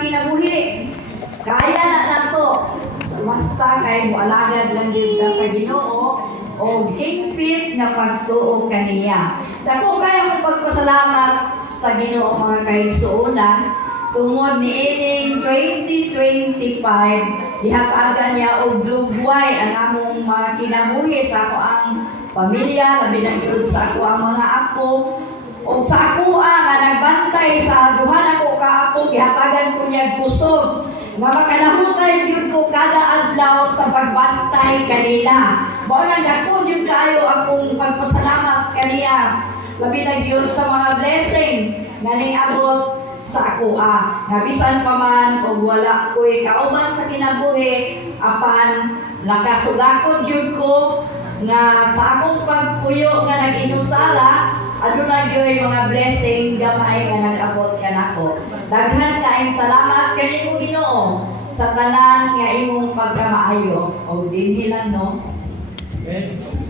kinabuhi. Kaya na nato. Basta kay mualagad lang gyud ta sa Ginoo o higpit nga pagtuo kaniya. Dako kaya ko pagpasalamat sa Ginoo mga kaigsuonan tungod ni ining 2025 ihatagan niya og lugway ang among mga kinabuhi sa ako ang pamilya, labi na gyud sa ako ang mga apo o sa ako nga nagbantay sa duha na ko ka apo gihatagan ko niya kusog nga makalahutay yun ko kada adlaw sa pagbantay kanila. Mao nang dako yun kayo akong pagpasalamat kaniya. Labi na yun sa mga blessing nga ning-abot sa ako nga bisan pa man o wala ko'y kauban sa kinabuhi apan nakasugakod yun ko nga sa akong pagpuyo nga nag-inusara aduna gyoy mga blessing gamay nga nag-abot kanako. Daghan kaayong salamat kanimo Ginoo sa tanan nga imong pagkamaayo. O dinhi lang no. Amen.